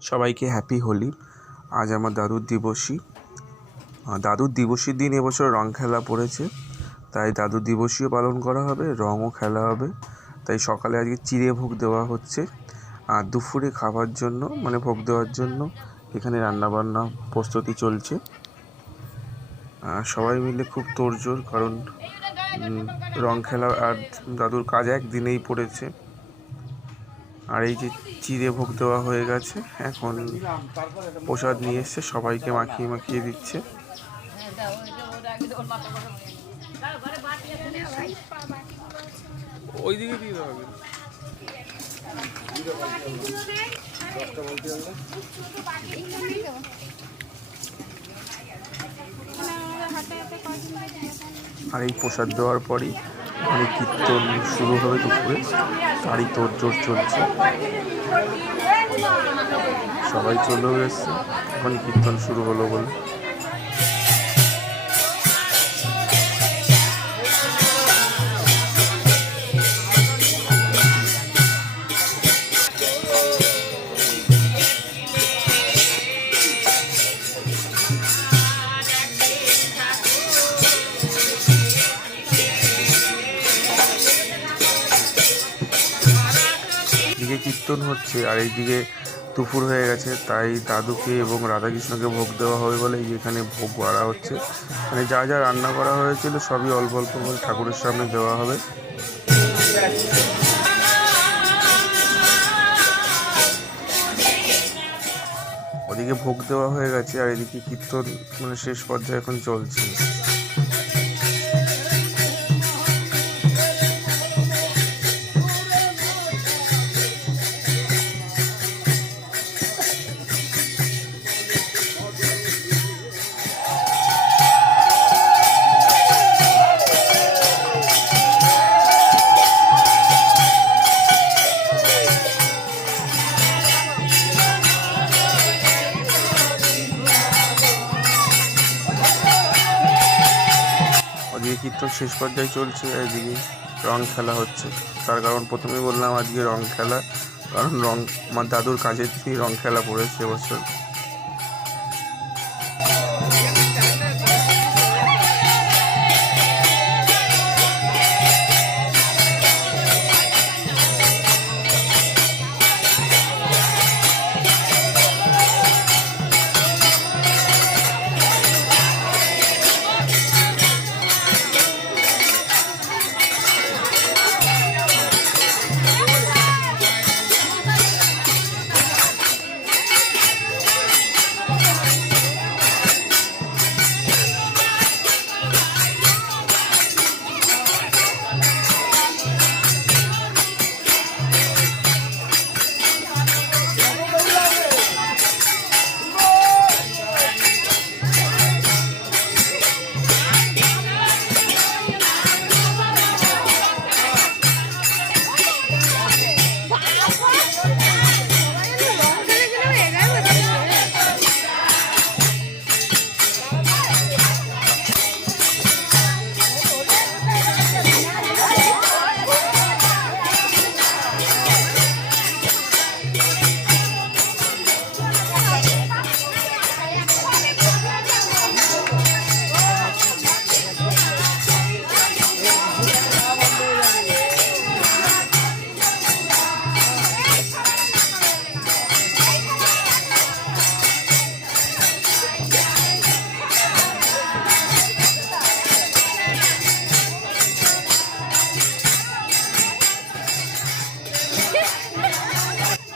সবাইকে হ্যাপি হোলি। আজ আমার দাদুর দিবসী। দাদুর দিবসের দিন এবছর রং খেলা পড়েছে, তাই দাদুর দিবসীও পালন করা হবে, রঙও খেলা হবে। তাই সকালে আজকে চিড়ে ভোগ দেওয়া হচ্ছে, আর দুপুরে খাবার জন্য মানে ভোগ দেওয়ার জন্য এখানে রান্নাবান্না প্রস্তুতি চলছে। সবাই মিলে খুব তোড়জোড়, কারণ রং খেলা আর দাদুর কাজ একদিনেই পড়েছে। আর এই যে চিড়ে ভোগ দেওয়া হয়ে গেছে, এখন প্রসাদ নিয়ে এসছে, সবাইকে মাখিয়ে মাখিয়ে দিচ্ছে। ওইদিকে দিয়ে দেওয়া হবে। আর এই প্রসাদ দেওয়ার পরই অনেক কীর্তন শুরু হবে দুপুরে, তারই তোড়জোড় চলছে। সবাই চলেও এসছে, এখন কীর্তন শুরু হলো বলে। এদিকে কীর্তন হচ্ছে আর এইদিকে দুপুর হয়ে গেছে, তাই দাদুকে এবং রাধাকৃষ্ণকে ভোগ দেওয়া হবে বলে এখানে ভোগ বাড়া হচ্ছে। মানে যা যা রান্না করা হয়েছিল সবই অল্প অল্প করে ঠাকুরের সামনে দেওয়া হবে। ওদিকে ভোগ দেওয়া হয়ে গেছে আর এদিকে কীর্তন মানে শেষ পর্যায়ে এখন চলছে। ওদিকে কীর্তন শেষ পর্যায়ে চলছে, এদিকে রং খেলা হচ্ছে। তার কারণ প্রথমেই বললাম আজকে রং খেলা, কারণ আমার দাদুর কাজের দিনই রং খেলা পড়েছে এবছর।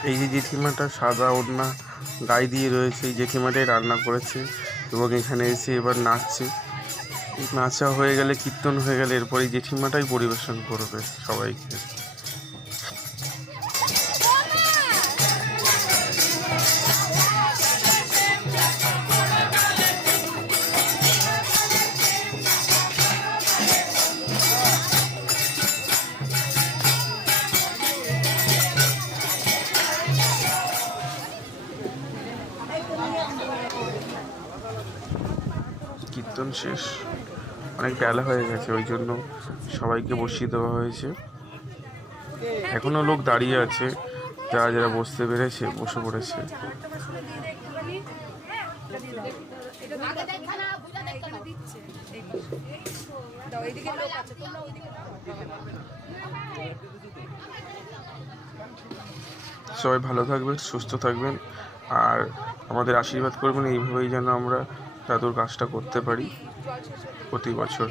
এই যে জেঠিমাটা সাদা ওড়না গায়ে দিয়ে রয়েছে, এই জেঠিমাটাই রান্না করেছে এবং এখানে এসে এবার নাচছে। নাচা হয়ে গেলে, কীর্তন হয়ে গেলে এরপর এই জেঠিমাটাই পরিবেশন করবে সবাইকে। কীর্তন শেষ, অনেক বেলা হয়ে গেছে, ওই জন্য সবাইকে বসিয়ে দেওয়া হয়েছে। এখনও লোক দাঁড়িয়ে আছে, যারা যারা বসতে পেরেছে বসে পড়েছে। সবাই ভালো থাকবেন, সুস্থ থাকবেন, আর আমাদের আশীর্বাদ করবেন এইভাবেই যেন আমরা দাদুর কাজটা করতে পারি প্রতি বছর।